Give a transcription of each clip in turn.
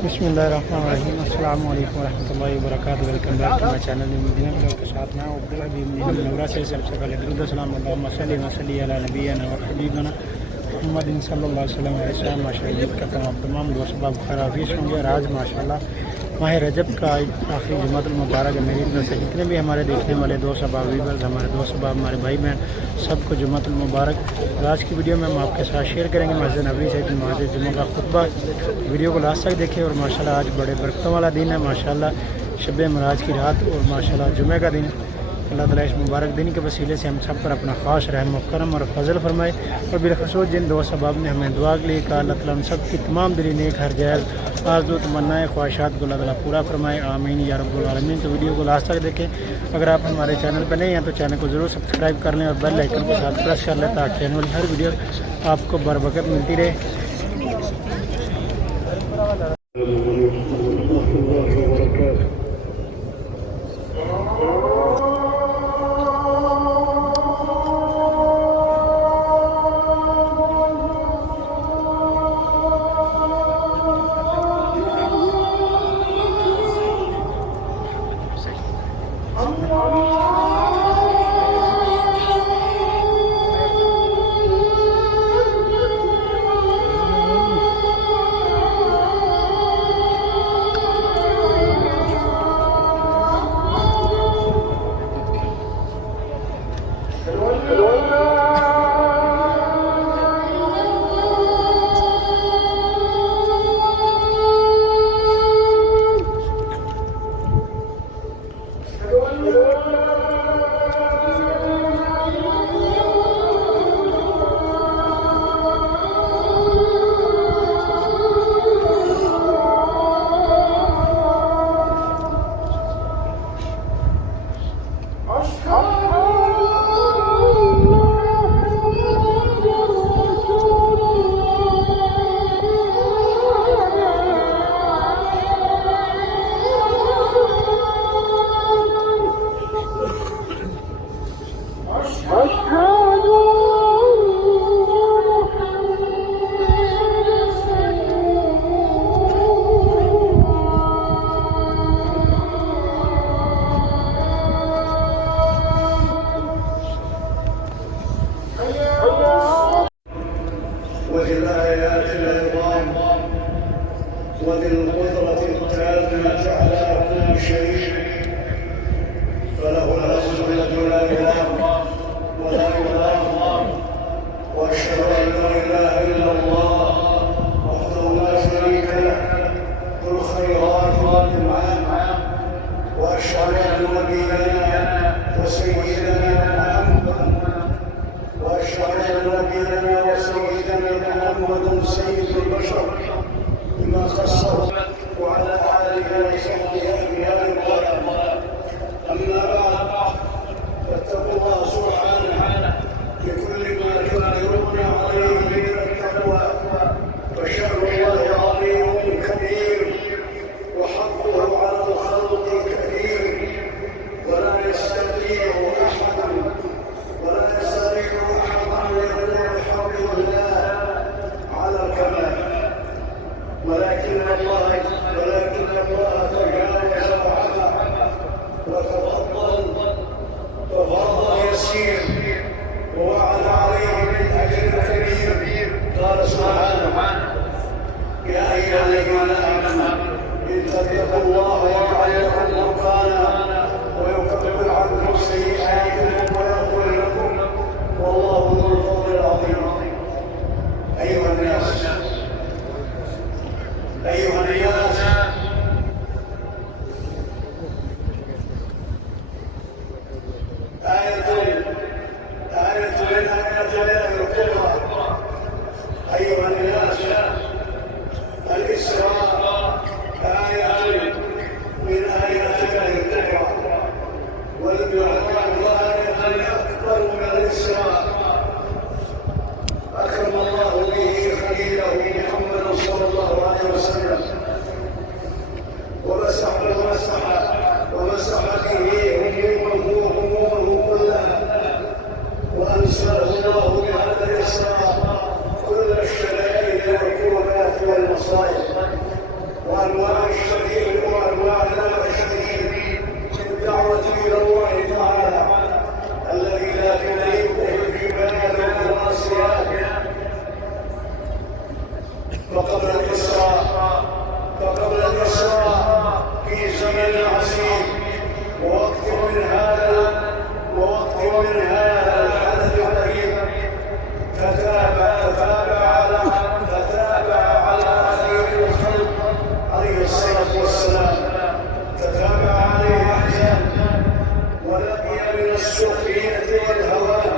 बिस्मिल्लाहिर्रहमानिर्रहीम अस्सलाम वालेकुम रहमतुल्लाहि व बरकातहू। Welcome back to my channel Madina blog के साथ मैं अब्दुल हबीब नूरा से सबसे पहले दुरूद सलाम अल्लाहुम्मा सल्ली व सल्ली अला नबीना व हबीबना मुहम्मद सल्लल्लाहु अलैहि वसल्लम माशाअल्लाह का तमाम दोस्त बाब खराबीश होंगे। और आज माशाअल्लाह माह रजब का आखिरी जुमातुल मुबारक है। मेरी तरफ से जितने भी हमारे देखने वाले दोस्त अहबाब वीवर्स, हमारे दोस्त अहबाब, हमारे भाई बहन, सबको जुमातुल मुबारक। और आज की वीडियो में हम आपके साथ शेयर करेंगे मस्जिद नबवी से नमाज़ जुमा का खुतबा। वीडियो को लास्ट तक देखें। और माशाल्लाह आज बड़े बरकतों वाला दिन है माशाल्लाह, शब महराज की रात और माशाल्लाह जुमे का दिन। अल्लाह ताला इस मुबारक दिन के वसीले से हम सब पर अपना ख़ास रहम करम और फजल फरमाए। और बिलखसूस जिन दोस्त अहबाब ने हमें दुआ के लिए कहा, अल्लाह ताला हम सब की तमाम दिली नेक हर जायज़ आरज़ू तमन्नाएं ख्वाहिशात को अल्लाह ताला पूरा फरमाए, आमीन या रब्बुल आलमीन। तो वीडियो को लास्ट तक देखें। अगर आप हमारे चैनल पर नहीं हैं तो चैनल को ज़रूर सब्सक्राइब कर लें और बेल आइकन के साथ प्रेस कर लें ताकि आने वाली हर वीडियो आपको बर वक़्त मिलती रहे। وذي الآيات العظام وذي القدرة التامة على كل شيء، فله العز لا يرام ولا يرام. وأشهد أن لا إله إلا الله وحده لا شريك له ذو الخيرات والإنعام. وأشهد أن نبينا وسيدنا محمد سيد البشر بما خصه وعلى آله وصحبه أنبياء الله. أما بعد، فاتقوا الله سبحانه بكل ما تقدرون عليه من التقوى، فشر الله عظيم كبير وحقه على الخلق كثير، ولا يستطيع أحد أن يكون حق الله على الكمال، ولكن الله تجاوز وعفى وتفضل يسير ووعد عليه بالأجر الكبير. قال سبحانه: يا أيها الذين آمنوا إن تتقوا الله يجعل لكم فرقانا ويكفر عنكم سيئاتكم ويغفر لكم والله ذو الفضل العظيم. أيها الناس آية من آيات الله الكبرى. أيها الناس على خير الخلق عليه الصلاة والسلام، تتابع عليه أحزان، ولقي من السخرية والهوان،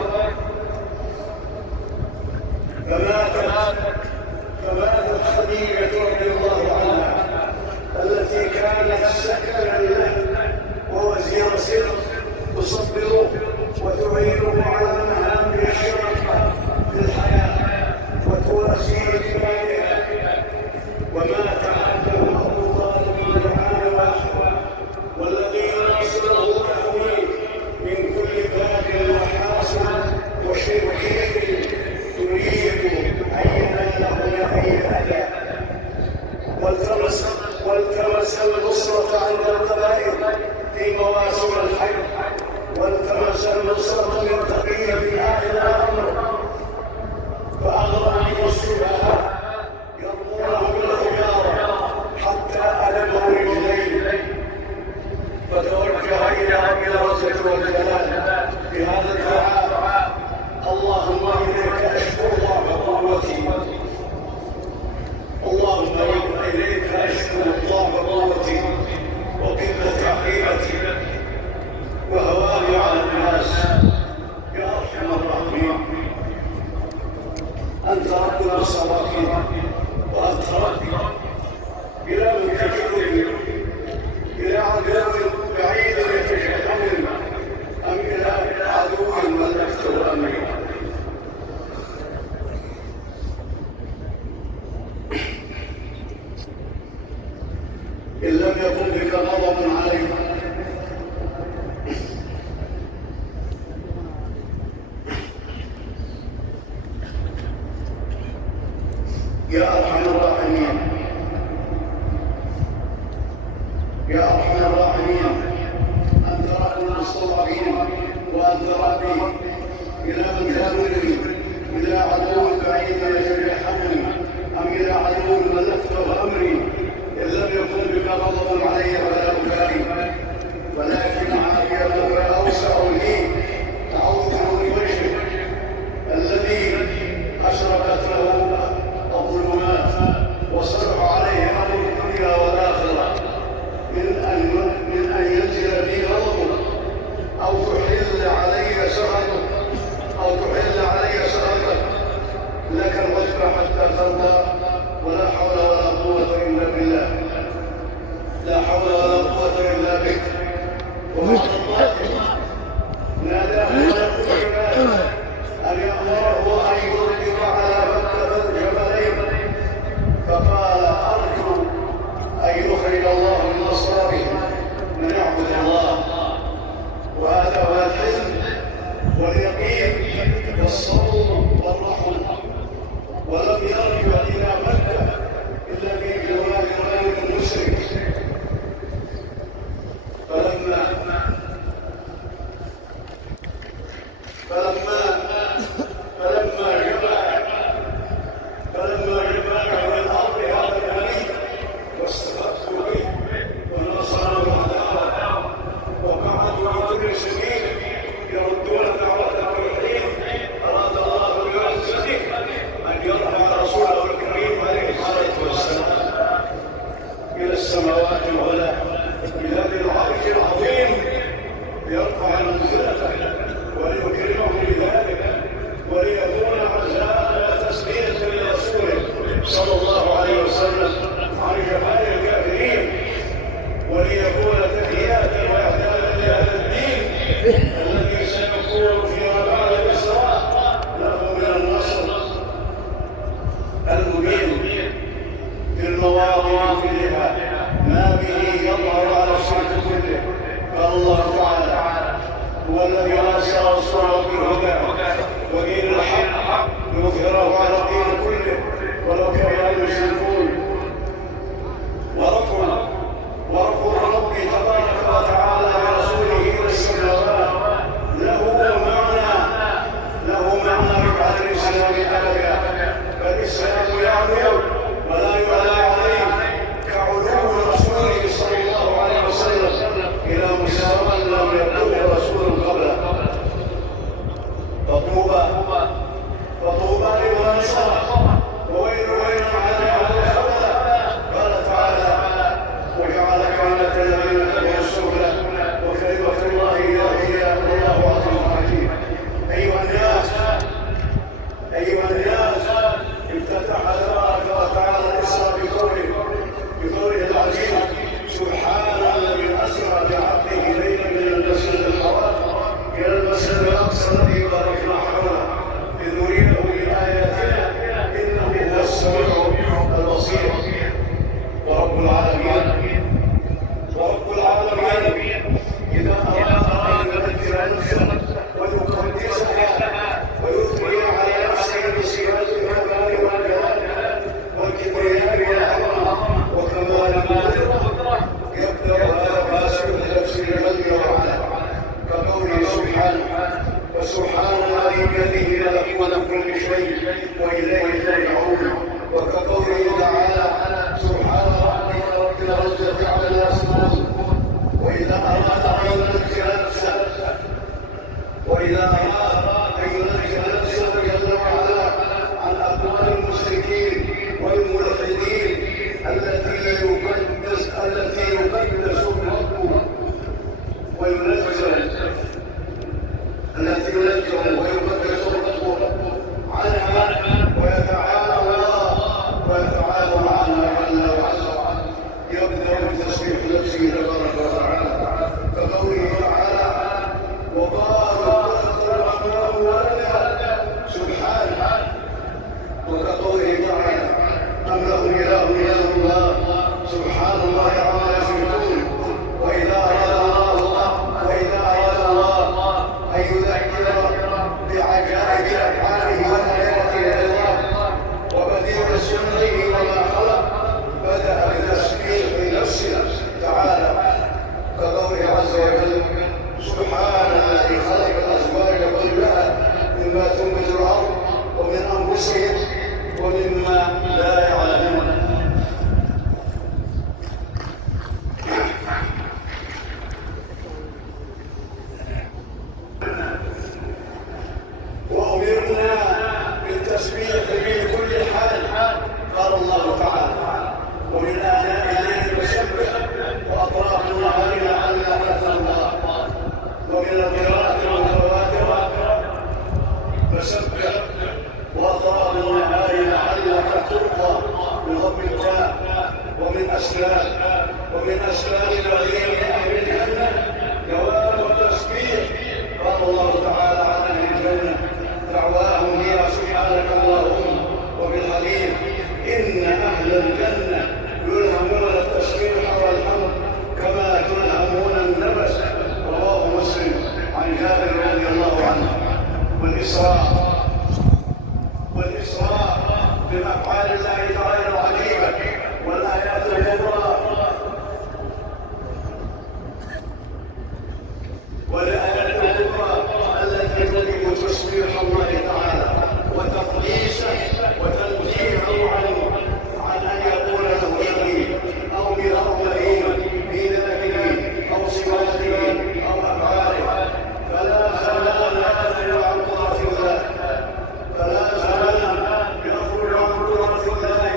فماتت خديجة رضي الله عنها التي كانت سكنا له ووزير سر تصبره وتعينه على مهام الشرطة في الحياة وتواسيه بمالها، ومات عنه أبو طالب عن واحد، والذي ناصره يحميه من كل باب وحاصل وشركيه يريد أن يناله أي أذى، والتمس النصرة عند القبائل في مواسم الحج، والتمس النصرة من تقية في آخر الأمر، فأغرى السفهاء يرمونه بالحجارة حتى ألموا رجليه، فتوجه إلى رب العزة والجلال بهذا الدعاء: اللهم إليك أشكو ضعف قوتي، اللهم إليك أشكو ضعف قوتي وقلة حيلتي وهواني على الناس، يا أرحم الراحمين، أنت ربنا الصواكين، وأنت ربي بلا متجرد إلى عدو بعيد يتشهدون أم إلى عدو ملكته أمري. إن لم يكن بك غضب علي يا أرحم الراحمين، يا أرحم الراحمين، أنت رب المستضعفين وأنت ربي، إلى من تأمرني، إلى عدو بعيد يتجحمني أم إلى عدو ملكته أمري. إن لم يكن بك غضب علي فلا أبالي، ولكن عافيتك أوسع لي، أعوذ بوجهك الذي أشرقت له الظلمات وصلح عليه أمر الدنيا والآخرة من أن ينزل بي غضبك أو تحل علي سخطك أو أيها الناس، افتتح تبارك وتعالى الإسراء بقوله العزيز: سبحان الذي أسرى بعبده ليلا من المسجد الحرام إلى المسجد الأقصى الذي باركنا حوله لنريه من آياتنا إنه هو السميع البصير. ورب العالمين إذا أراد أن يذكر نفسه ويقدسها ويثني على نفسه بصفات الكمال والجلال والكبرياء والعظمة وكمال القدرة، يبدأ هذا الراسل بتفسير جل وعلا كقوله سبحانه: وسبحان الذي بيده ملكوت كل شيء وإليه ترجعون، وكقوله تعالى: سبحان ربك رب العزة عما يصفون. وإذا أراد أن يذكر نفسه جل وعلا عن أقوال المشركين والملحدين التي يقدس الرب وينزه ويقدس الرب عنها ويتعالى عنها جل وعلا، يبدأ بتسبيح نفسه تبارك وتعالى كقوله تعالى: وقالوا اتخذ الرحمن ولدا سبحانه، وكقوله تعالى: أم لهم إله غير الله سبحان الله عما يشركون. وإذا أراد الله أن يذكر بعجائب أفعاله وآياته لله وبديع سنته وما خلق بدأ بتسبيح نفسه تعالى كقوله عز وجل: سبحان الذي خلق الأزواج كلها مما تنبت الأرض ومن أنفسهم ومما لا يعلمون. وأمرنا بالتسبيح في كل حال. قال الله تعالى: ومن آناء الليل فسبح وأطراف النهار لعلك ترضى. ومن القراءة المتواترة: فسبح وأطراف النهار لعلك ترضى بضم التاء. ومن أسباب الذين من أهل الجنة دوام التسبيح. قال الله تعالى عن أهل الجنة: دعواهم فيها سبحانك اللهم. وبالحديث: إن أهل الجنة يلهمون التسبيح والحمد كما تلهمون النبس. رواه مسلم عن جابر رضي الله عنه. والإسراء بأفعال الله تعالى العجيبة والآيات الكبرى التي تجب تسبيح الله تعالى وتقديسه وتنزيهه عن أن يكون له شريك أو بأرضه في ذاته أو صفاته أو أفعاله. فلا زمان يخرج عن قدرة الله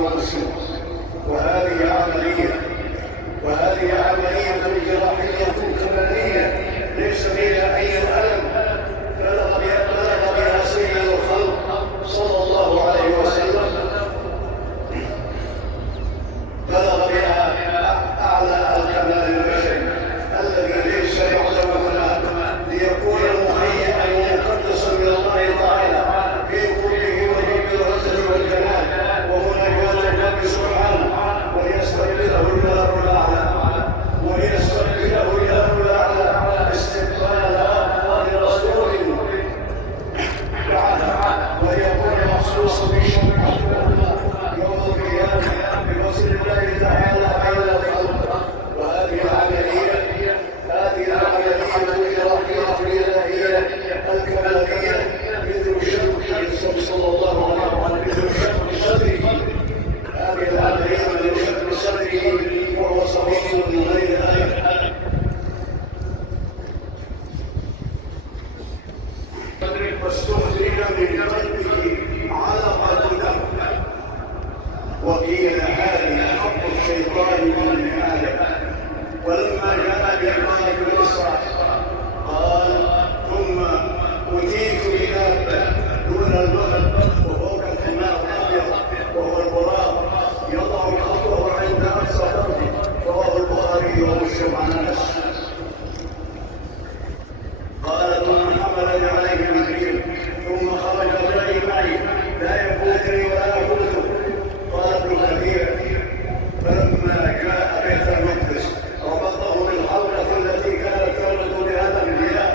ومسلم. وهذه عملية جراحية كمالية ليس فيها أي ألم، بلغ بها سيد الخلق صلى الله عليه وسلم، بلغ بها أعلى الكمال البشري الذي ليس يعلم كمال، ليكون مهيئا ومقدسا من الله تعالى في قربه من رب العزة والجلال ومناجاة الرب سبحانه، وليستقبله الملأ الأعلى استقبال أفضل رسول ويكون مخصوصا بشرعة يوم القيامة بفضل الله تعالى بين الخلق. وهذه العملية الجراحية الإلهية الكمالية مثل شق صلى الله عليه وسلم مثل شق صدره، هذه العملية من شق صدره وهو صغير من غير ألم. واستخرج من قلبه علقة دم، وقيل هذه حق الشيطان من آدم. ولما جاء بإقامة الإسراء قال ثم أتيت بنابة دون البغل وفوق الحمار الأبيض وهو البراق يضع خطوه عند أقصى فرجه، رواه البخاري ومسلم عن أنس. قال ثم حملني عليه جبريل ثم خرج معي لا يفوتني ولا يفوته. قال ابن كثير فلما جاء بيت المقدس ربطه بالحلقة التي كانت تربط بهذا البناء،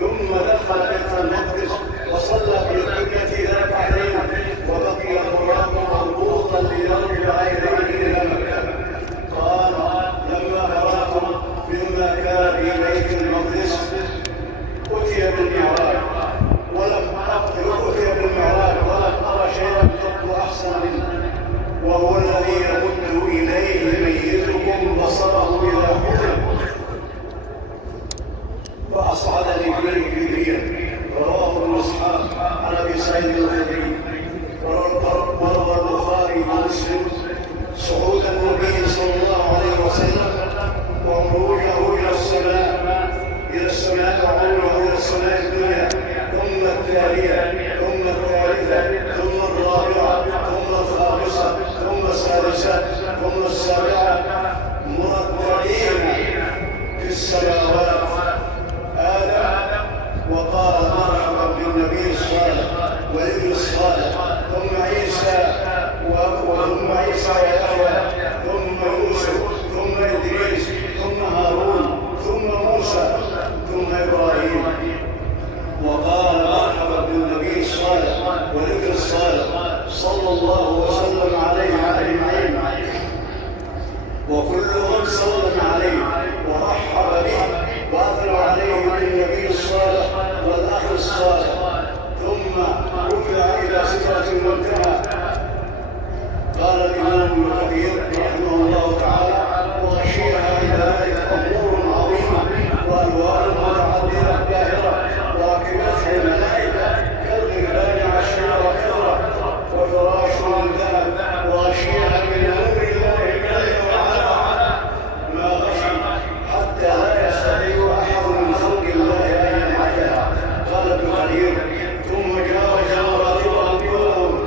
ثم دخل بيت المقدس وصلى في القبلة ركعتين، وبقي الغلام مربوطا ليرجع إليه إلى مكة. قال لما فرغت مما كان في بيت المقدس أتي بالمعراج ولم أرى شيئا قط أحسن منه، وهو الذي يمد إليه ميتكم بصره إلى حزن فأصعدني إليه جبريل. رواه ابن إسحاق عن أبي سعيد الخدري. وروى البخاري ومسلم صعود النبي صلى الله عليه وسلم وعروجه إلى السماء وعروجه إلى السماء الدنيا، ثم التالية ثم الثالثة ثم الرابعة ثم الخامسة ثم السادسة ثم السابعة، مرتبين في السماوات آدم وقال مرحبا بالنبي الصالح والابن الصالح، ثم عيسى ويحيى ثم يوسف ثم إدريس ثم هارون ثم موسى ثم إبراهيم. وقال مرحبا بالنبي الصالح والابن الصالح صلى الله وسلم عليه أجمعين، وكلهم سلم عليه ورحب به وأثنى عليه بالنبي الصالح والأخ الصالح، ثم رفع إلى سدرة المنتهى. قال الإمام ابن كثير رحمه الله تعالى وغشيها بذلك أمور عظيمة وألوان متعددة باهرة، راكبتها الملائكة كالغربان عشيرة كثرة وفراش من ذهب، وغشيها من نور الله جل وعلا ما غشي حتى لا يستطيع أحد من خلق الله أن ينعتها. قال ابن كثير ثم جاوز مراتبهم كلهم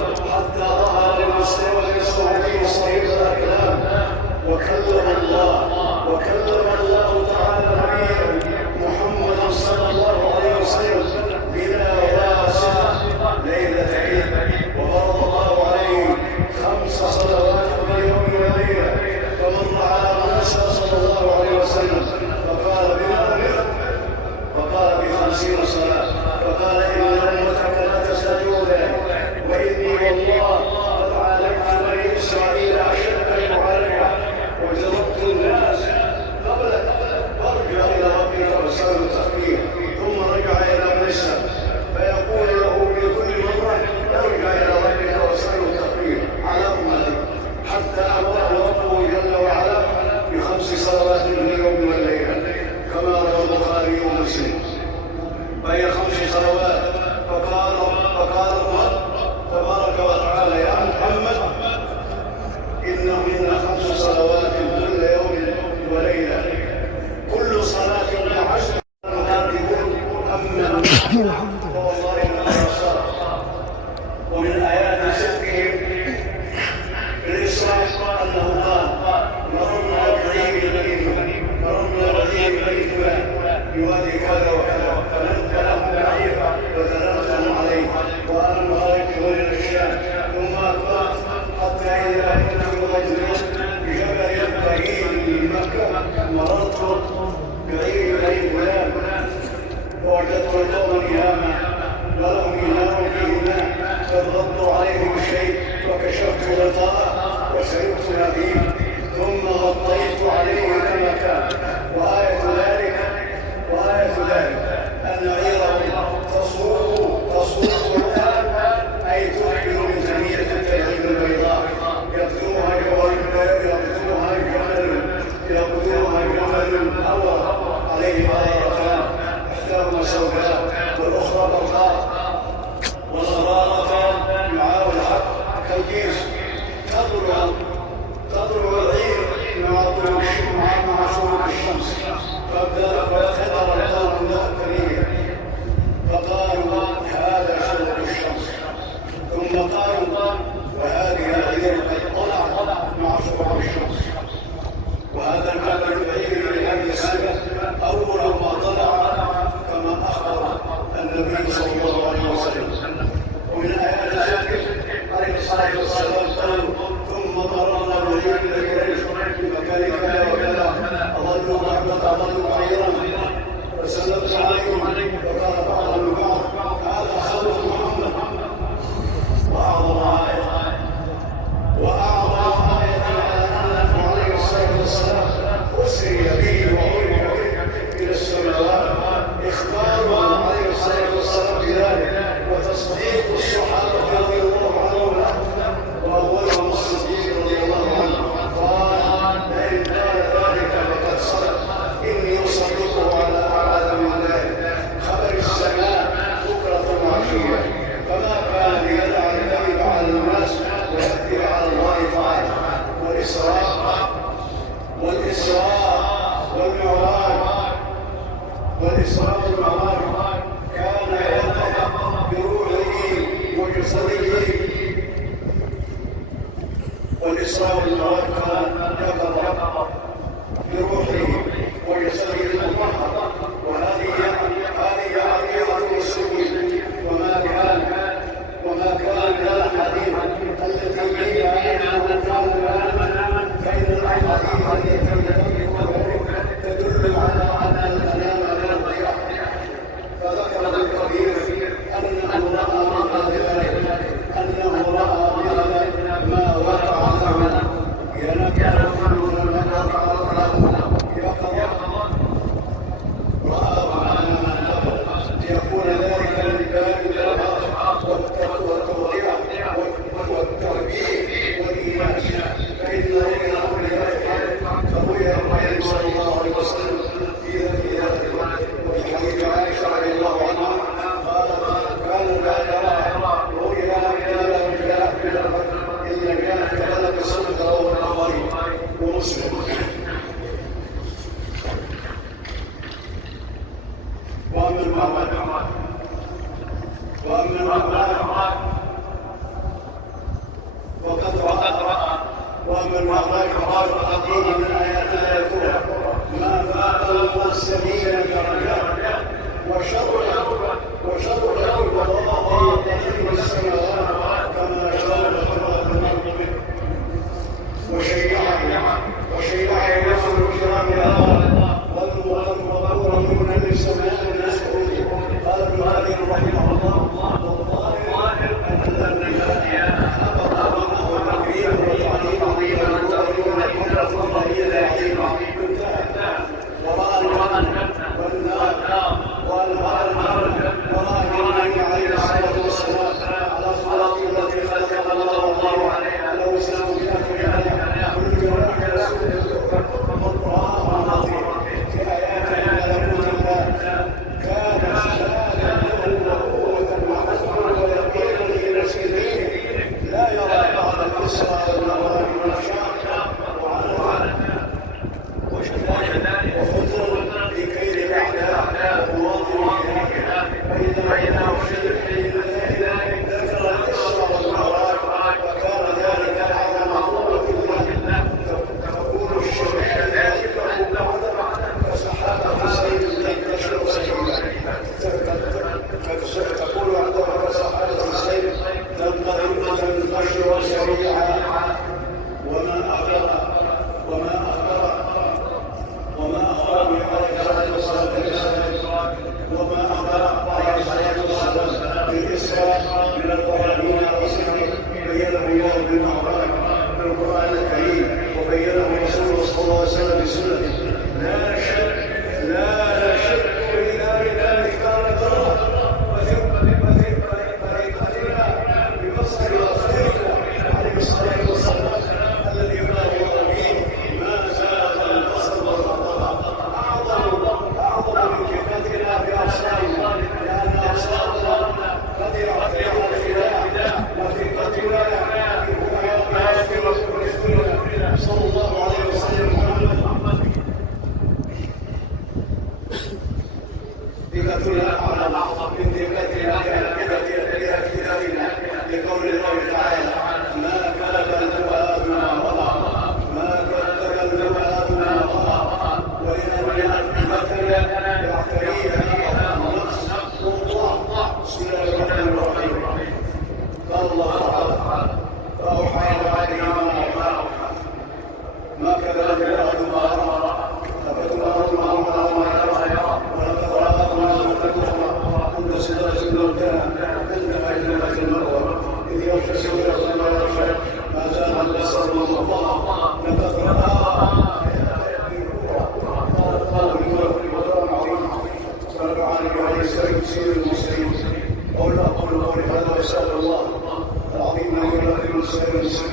غطاءه وشربت ما فيه ثم غطيت عليه كما كان. وآية ذلك أن عيره تصور الآن، أي تخبر من ثنية التلعيب البيضاء يقدمها جمل أول عليه غارتان، إحداهما سوداء والأخرى بيضاء، والغرارتان يعاون الحق كالجيش. تطلع العير مع شروق الشمس، فابتدر القوم مؤثرين فقالوا هذا شروق الشمس، ثم قالوا وهذه العير قد طلعت مع شروق الشمس. وهذا كان العير لهذه السنة أول ما طلع كما أخبر النبي صلى الله عليه وسلم. ومن آيات ذلك عليه الصلاة والسلام قال ثم مررنا بالعير لقريش بمكان كذا وكذا أضلوا بعيرا فسلمت عليكم وقال بعضهم لبعض هذا خبر محمد. وأعظم آية على أنه عليه الصلاة والسلام أسري به وعرج إلى السماوات، إخباره عليه الصلاة والسلام بذلك وتصديق الصحابة رضي الله عنهم له، وأولهم الصديق رضي الله عنه قال لئن قال ذلك فقد صدق، إني أصدقه على أعلى من ذلك خبر السماء بكرة وعشية، فما كان ليدع الكذب على الناس ويكذب على الله تعالى. والإسراء والمعراج كان يذهب بروحه وجسده، والإسراء والمعراج كان يذهب بروحه وجسده المطهر، وهذه عقيدة المسلمين. وما كان من الأحاديث التي فيها أنه كان مناما، فإن الأحاديث التي تدل على أن المنام من الضياع. فذكر ابن كثير أنه رأى بهذا ما وقع له، ينكر كل من وقع له يقظة رآه مناما ليكون ذلك من باب الإرهاق والتوضيع والتربية والإيمان. فإن رؤيا أولياء فرؤيا النبي صلى الله عليه وسلم في ذلك، وفي حديث عائشة رضي الله عنها قالت كان لا يرى رؤيا إلا إلا كانت كذلك صدق رواه البخاري ومسلم. وأما المعراج فقال فقد فيه من آيات الله الكبرى ما فات المرسلين درجات وشر الله في السماوات كما شاء الأرض وشيعه رسل الكرام والمغفور من أهل السماء الناس قال ابن هادي رحمه الله والظاهر أن الأنبياء حفظ الله والتكريم والتعظيم عظيما وتعظيم القدرة والله العظيم ورأى الجنة والنار وأنهار ورأى جبريل عليه الصلاة والسلام على صراط التي خلق الله عليها له سلام بها كل جناح رسول والقرآن العظيم في آيات ملكوت الله كان شهادا له وقوة وحزما ويقينا لنفسه لا يرى بعد الإسراء والمعراج والشاق وعلى وخذل في كيد الأعداء ومواطن فإذا أرشد لله ذكر الإسراء والمعراج وكان ذلك على معروف الله تكون الشهادات فسحابة السيد الذي تشرب سيدا تقول عندما كسحابة السيد تنقذ المشي والسريعة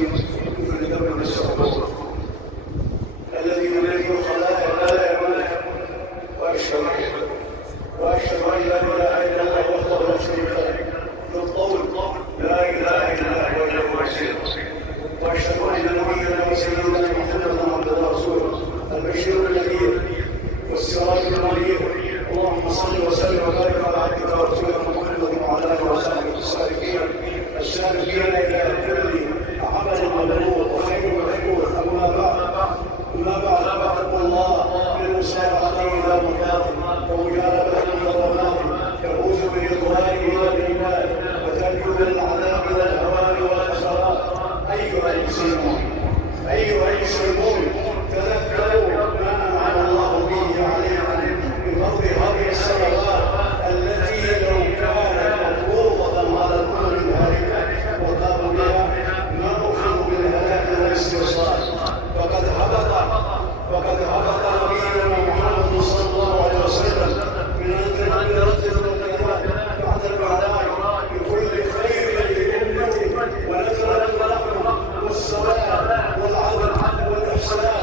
المسلمين مثل دم السعود الذي يملك الخلايا لا يملك. واشهد ان لا اله الا الله وحده لا شريك له في القول لا اله الا هو اليه المصير. واشهد ان نبينا وسيدنا محمدا عبده ورسوله البشير النذير والسراج المنير. اللهم صل وسلم وبارك على عبدك ورسولك محمد وعلى اله وصحبه الصالحين السابقين الى كل عمل مبرور وخير مذكور. اما بعد فاتقوا الله بالمسابقه الى مرضاته ومجانبه المحرمات يفوز برضوانه والايمان وتنجو من العذاب والهوان والخسارات. ايها المسلمون تذكروا ما انعم الله به عليكم بفضل هذه الصلوات التي لو كانت مفروضه على الامم الهالكه وقاموا بها ما اخذوا بالهلاك والاستئصال. فقد هبط نبينا محمد صلى الله عليه وسلم من ان يرتب القيامات بعد البعداء بكل خير لامته ونزل الرحمه والصلاه والعدل والاحسان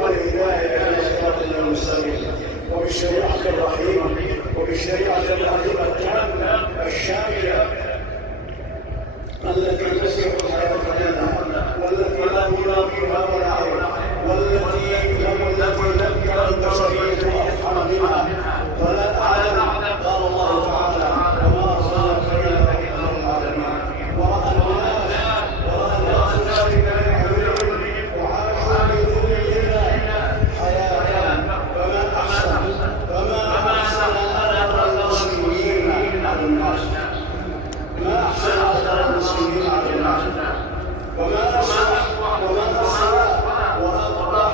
والهدايه الى صراط الله المستقيم وبالشريعه الرحيمه التامه الشامله التي تسلك الحياه لنا والتي لا منافيها ولا عيب والتي لم يكن البشريه ارحم منها ولا اعلم. قال الله تعالى وما ارسلناك الا رحمه للعالمين. وراى الناس ذلك بعيونهم وعاشوا بذلنا حياه. فما احسن اثر المسلمين على الناس. وما أسرع وأقبح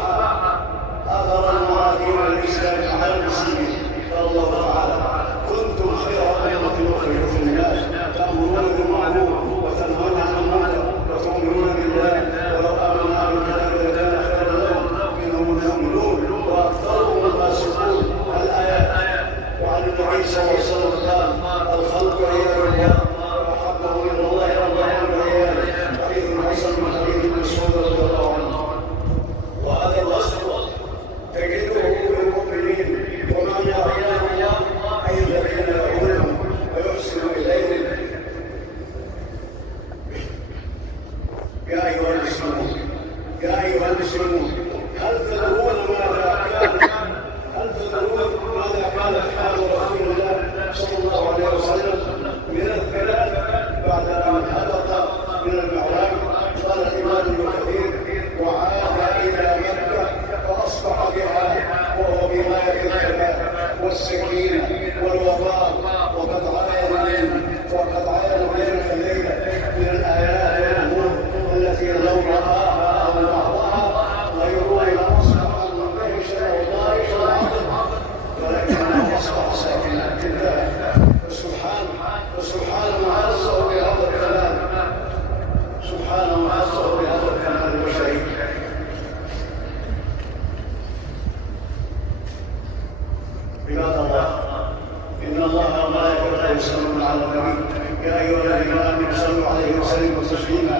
أثر المعادين الإسلام على المسلمين. قال الله تعالى كنتم خير أمة أخرجت للناس تأمرون بالمعروف وتنهون عن المنكر وتؤمنون بالله ولو آمن أهل الكتاب لكان خيرا لهم منهم المؤمنون وأكثرهم الفاسقون. الآيات. وعن النبي صلى الله عليه وسلم قال الخلق عيال الله وأحبه إلى الله أربعون عيالا. حديث حسن من حديث ابن مسعود رضي الله عنه. وهذا الوصف تجده في المؤمنين ومن يعيان الله أي الذين يعونهم ويحسن إليهم. يا أيها المسلمون هل تدرون ماذا كان حال رسول الله صلى الله عليه وسلم من الثلاث بعد أن هبط من المعراج؟ قال الإمام ابن كثير وعاد إلى مكة فأصبح بها وهو بغاية الثبات والسكينة والوقار. وقد عاين بين الليلة من الآيات والأمور التي لو رآها أو بعضها غيره أصبح منتهشا وطائشا ولكنه أصبح ساكنا لله. وسبحان ما خصه بهذا الكلام. سبحان ما خصه بهذا الكلام البشري. عباد الله إن الله وملائكته يصلون على النبي يا أيها الذين آمنوا صلوا عليه وسلموا تسليما.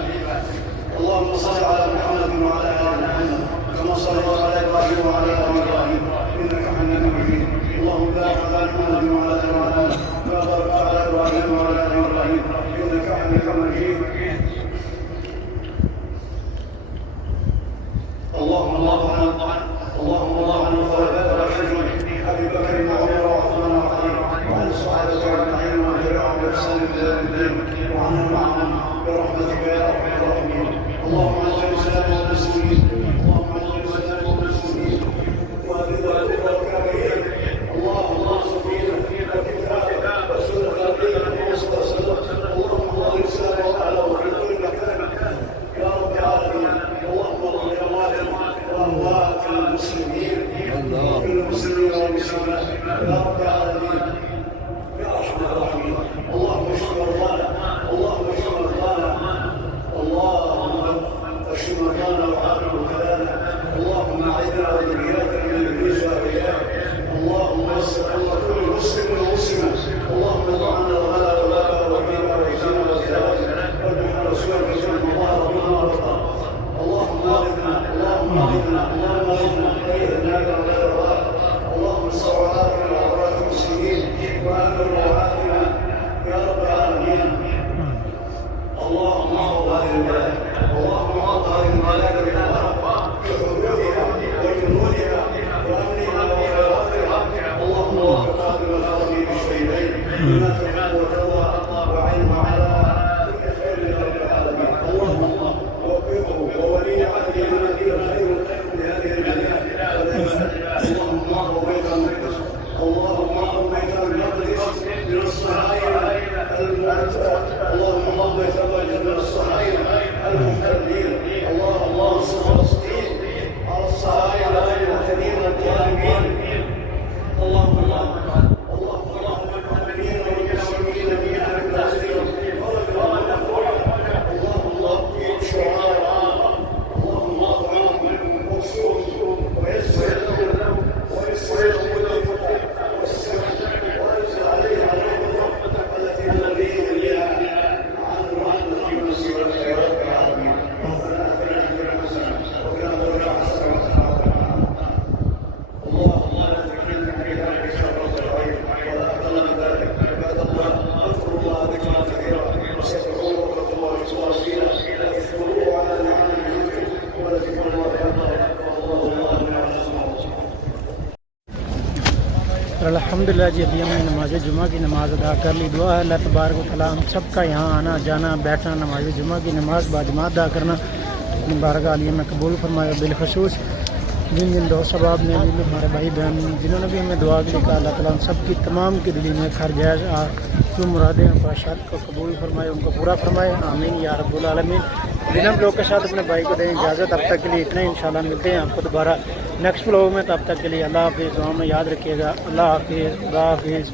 اللهم صل على محمد وعلى آل محمد كما صليت على إبراهيم وعلى آل إبراهيم إنك حميد مجيد. اللهم بارك على محمد وعلى آل محمد كما باركت على إبراهيم وعلى آل إبراهيم إنك حميد مجيد. اللهم الله عن الخلفاء الراشدين أبي بكر وعمر وعثمان وعلي وعن الصحابة أجمعين ومن تبعهم بإحسان إلى يوم الدين وعنا معهم برحمتك يا أرحم الراحمين. اللهم اعز الإسلام والمسلمين وأذل الكفر والكافرين. اللهم انصر دينك وكتابك وسنة نبيك محمد صلى الله عليه وسلم. اللهم اعز الإسلام وأهله في كل مكان يا رب العالمين. اللهم اغفر لأمواتنا وأموات المسلمين وكل المسلمين والمسلمات يا رب العالمين يا أرحم الراحمين. اللهم اشف مرضانا اللهم اشف مرضانا وعافنا مبتلانا. اللهم اعذنا وذرياتنا من ابليس واوليائه. اللهم يسر امر كل مسلم ومسلمه. اللهم اطعنا الغلا والوباء والربا والزنا والزواج والنحل والسوء والجن والظهر درجات الله. اللهم صل وعافنا وعافنا المسلمين وامن روعاتنا يا رب العالمين. اللهم احفظ هذه البلاد، اللهم احفظ هذه البلاد بحدودها وجنودها وامنها وخيراتها. اللهم وفق هذه الخاطئين الشهيدين بما تحب وترضى وعلم على كل خير يا رب العالمين. اللهم وفقه وولي عهده بما فيه الخير لهذه البلاد. اللهم احفظ بيت المقدس، اللهم احفظ بيت المقدس من الصهاينه المعتدين. اللهم احفظ بيت المقدس من الصهاينه المعتدين. اللهم انصر فلسطين على الصهاينه المعتدين الظالمين. اللهم المؤمنين والمسلمين في اهل فلسطين اللهم اغفر شعارهم، اللهم اغفر عنهم واكسوهم ويسر لهم ويسر لهم ويسر عليهم رحمتك التي تغنيهم بها عن رحمتك ونصيبك يا رب العالمين. ربنا اتنا في الدنيا حسنه وفي الاخره حسنه وقنا عذاب النار. اللهم لا تكلنا في ذلك شر الخير ولا اقل من ذلك. عباد الله اذكروا الله ذكرا كثيرا وسبحوه وقت الله واصيلا واذكروه على نعمه يذكر ولذكر الله اكبر والله لا يسمع. अल्हम्दुलिल्लाह जी अभी हमने नमाज जुमा की नमाज़ अदा कर ली। दुआ है अल्लाह तबारक व तआला हम सब का यहाँ आना जाना बैठना नमाज जुमा की नमाज बाजमात अदा करना अपनी बारगाह आलिया में कबूल फरमाए। बिलखसूस जिन दोस्त सबाब ने भी हमारे भाई बहन जिन्होंने भी हमें दुआ के लिए कहा, अल्लाह ताला हम सब की तमाम की दिली में खर जायज़ जो मुरादें ख्वाहिशात को कबूल फरमाए, उनको पूरा फरमाए। आमीन या रब्बुल आलमीन। बिना ब्लॉग के साथ अपने भाई को दें इजाज़त। अब तक के लिए इतना ही, इंशाल्लाह मिलते हैं आपको दोबारा नेक्स्ट ब्लॉग में। तब तक के लिए अल्लाह हाफिज़। दुआ में याद रखिएगा। अल्लाह हाफिज़।